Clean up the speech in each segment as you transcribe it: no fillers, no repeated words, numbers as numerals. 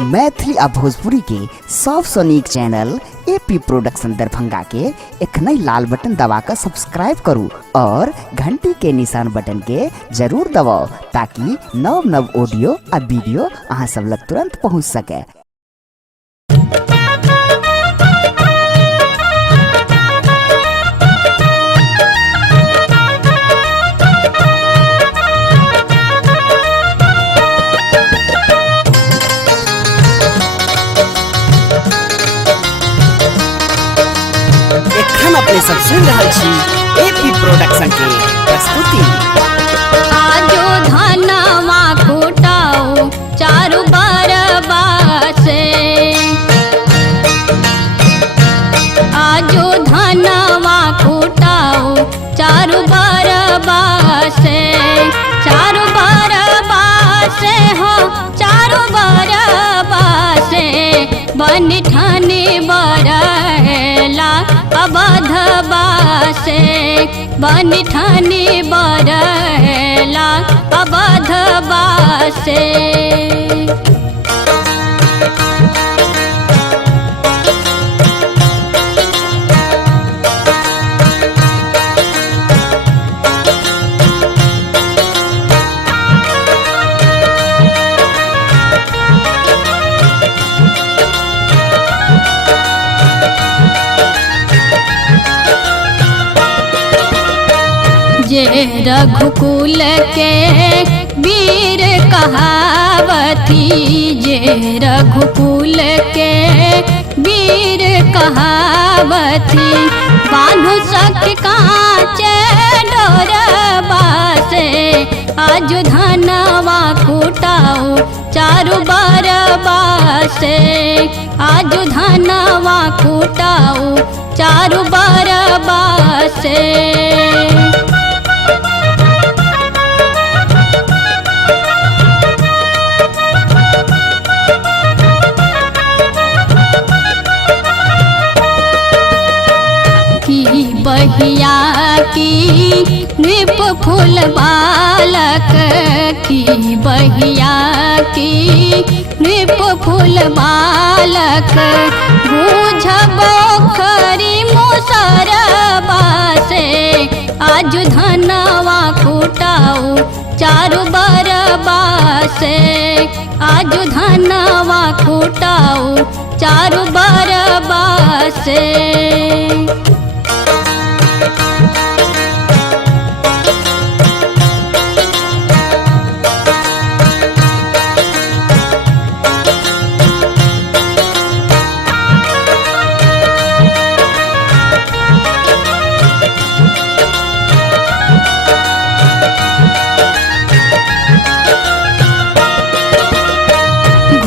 मैथिली आ भोजपुरी के सबसे नीक चैनल एपी प्रोडक्शन दरभंगा के एखनई लाल बटन दबाकर सब्सक्राइब करू और घंटी के निशान बटन के जरूर दबाओ ताकि नव नव ऑडियो आ वीडियो अहाँ सब लग तुरंत पहुँच सके। अपने सब सुन रहा छी एपी प्रोडक्शन के प्रस्तुति। आजो धनवा कुटाओ चारु बरबा से, आजो धनवा कुटाओ चारु बरबा से, चारु बरबा से हो चारु बरबा से, बन ठाने बरला अबधबा से, बन ठाने बरला अबधबा से। जे रघुकुल के वीर कहावती, जे रघुकुल के वीर कहावती, बान्हु सख कांचे डोरबा से, आज धनवा कुटाओ चारु बरबा से, आज धनवा कुटाओ चारु बरबा से। बहिया की नृप फूल बालक की, बहिया की नृप फूल बालक, बूझबो खरी मुसरबा से, आज धनवा कुटाओ चारु बरबा से, आज धनवा कुटाओ चारु बरबा से।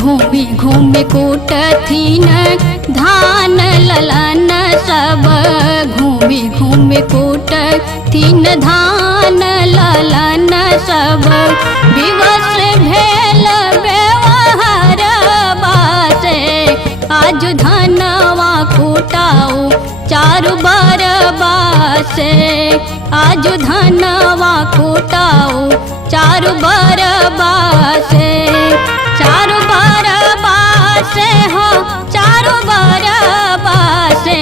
घूमी घूमी कूटथिन धान ललन सब, घूमी घूमी कूटथिन धान ललन सब, विवश भेल व्यवहारबा से, आज धनवा कुटाओ चारु बरबा से, आज धनवा कुटाओ चारु बरबा से, चारु बरबा से हो चारु बरबा से,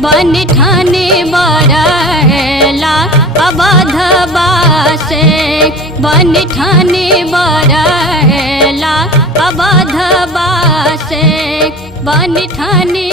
बन ठाने बरला अबधबा से, बन ठाने बरला अबधबा से, बन ठाने